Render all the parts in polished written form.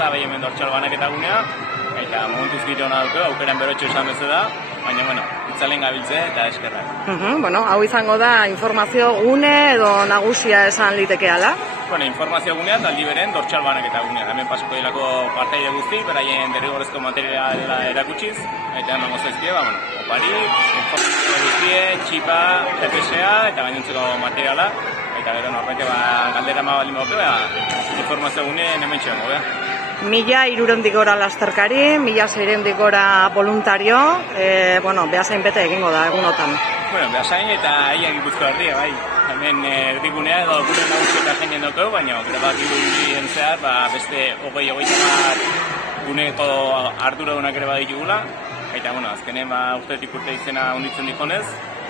plaza, bai hemen Dortxal banaketa gunea, eta momentuz gire hona dute, aukeran berotxo esan bezu da, baina, bueno, itzalen gabiltze eta eskerrak. Bueno, hau izango da informazio gune edo nagusia esan litekeala? Bueno, informazio gunea eta aldi beren Dortxal banaketa gunea. Hemen pasako dilako partaide guzti, beraien derrigorrezko materiala erakutsiz, eta emango zaizkie, opari, informazio guztie, txipa, TPS-a eta gainontzeko materiala, eta gero norbait galdera ma baldin bauke, informazio guneen hemen txeango, 1.300 gora lasterkari, 1.600 gora voluntario, behasain bete egingo da egunotan. Bueno, behasain eta aian Gipuzkoa erdia, bai. Hemen erdigunea edo gure nagusieta jeinen dugu, baina gero gibudien zehar, beste 20-20 bat guneko arduradunak ere baditugula, eta, azkenen urtetik urte izena onditzen dijonez,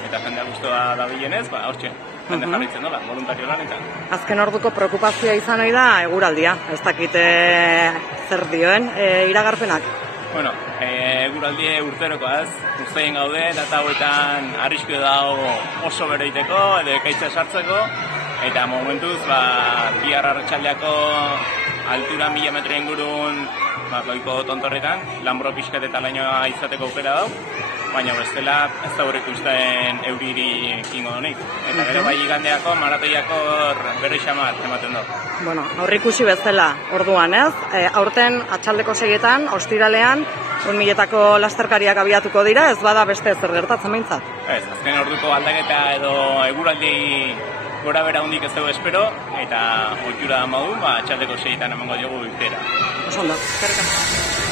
eta jendea guztua da bilenez, hortxe. Jende jarritzen dola, voluntario lanetan. Azken orduko preokupazioa izan ohi da eguraldia, ez dakite zer dioen iragarpenak? Bueno, eguraldie urterokoaz, ustein gaude, data hauetan arrisku dago oso beroiteko, edo ekaitza sartzeko, eta momentuz, bihar arratsaldeako altura 1000 metro ingurun, goiko tontorretan, lanbro pixkat eta lainoa izateko aukera dau, baina bestela ez da horrek ustean euriri ingo donik. Eta gero bai igandeako, maratoiako berri xamat ematen du. Bueno, aurrikusi bezala orduan ez, aurten atxaldeko 6etan, ostiralean, 1000etako lasterkariak abiatuko dira, ez bada beste zer gertatzen behintzat? Ez, azken orduko aldaketa edo eguraldi gora bera hundik ez dugu espero, eta ohitura modu, atxaldeko 6etan emango diogu irtera. Oso ondo, eskerrik asko.